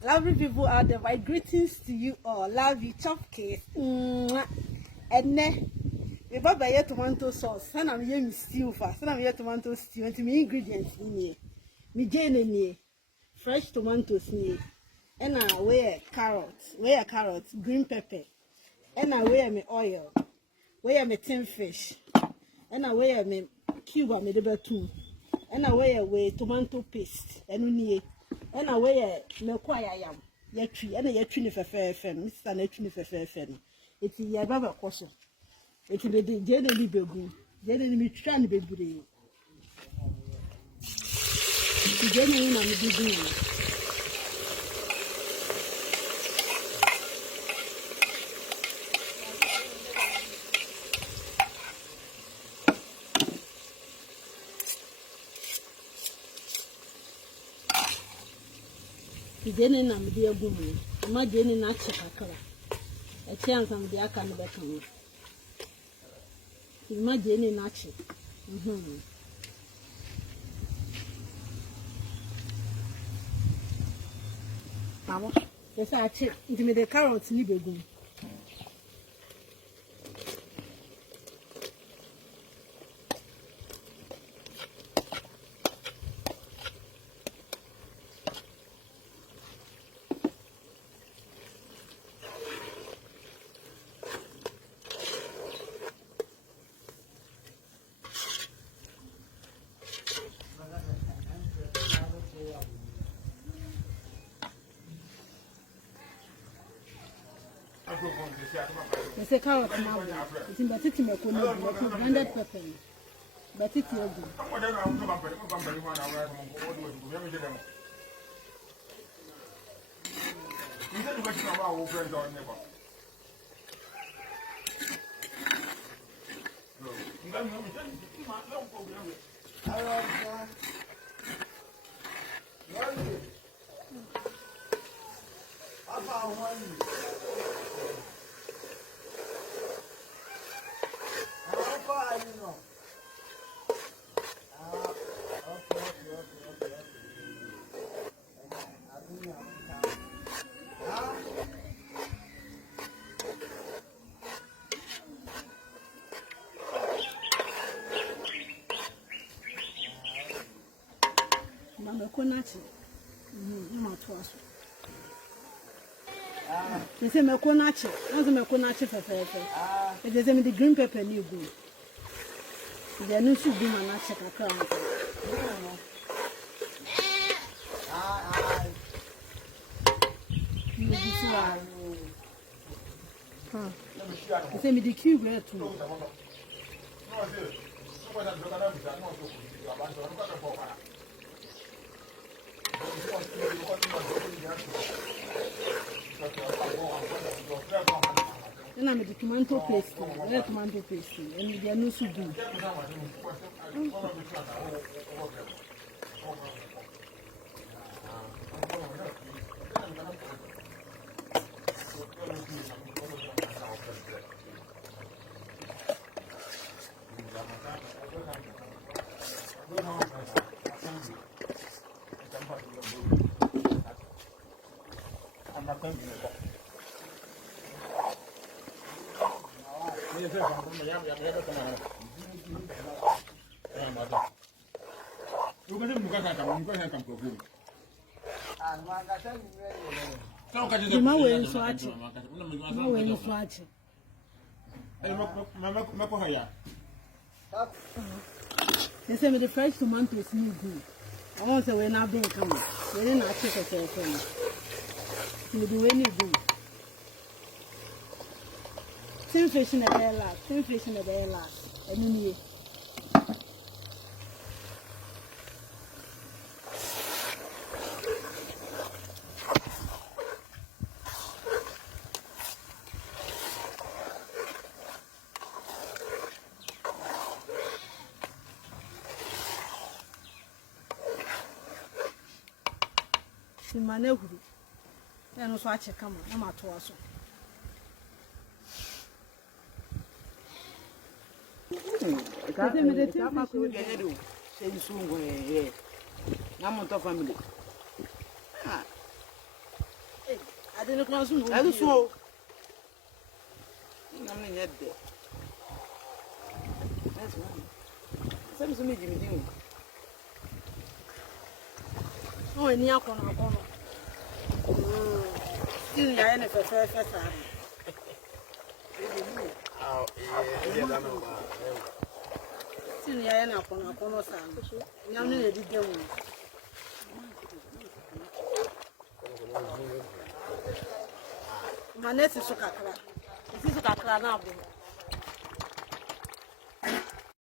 Lovely people out there, my greetings to you all. Love you, chop case. And ne, we buy a tomato sauce. Then I'm here stew fast. Then I'm here tomato stew. And me ingredients in here. Me jane in here. Fresh tomatoes in here. And I wear carrots. Green pepper. And I wear me oil. Wear me tin fish. And I wear me cube of me the betu. And I wear tomato paste. And I wear no choir yam. Yetri, and a yetri for fair fen, Mr. Netri for fair fen. It's a baba question. It's a generally begu. Generally trying to be good. The generally I'm a good. Jenny na me dey agum ni ma Jenny na chekakara e chance am dey aka no beka mo ma Jenny na che mama yes I che it me the carrots ni begum It's a carrot now. It's in the city, blended pepper. But it's your good. They say mekonachi. What's mekonachi for fair? It is the green pepper new good. They no should be manachi kakra. They say me the cube here too. Then I'm a tomato paste, tomato paste, and they are no so good. They say me the fresh tomato is new good. I want to say we're not being coming. We didn't actually say me the way you good. Tin fish in the air last. And you need Manehuru. And also, I check come on. I'm at also. no consume. I do so. I'm in yet there. That's one. Some me Jimmy. Oh, in your corner. Still, I am a first. Oh, yeah, Still, I am a corner, son. Young lady, my nest is so cacra. This is a cacra now.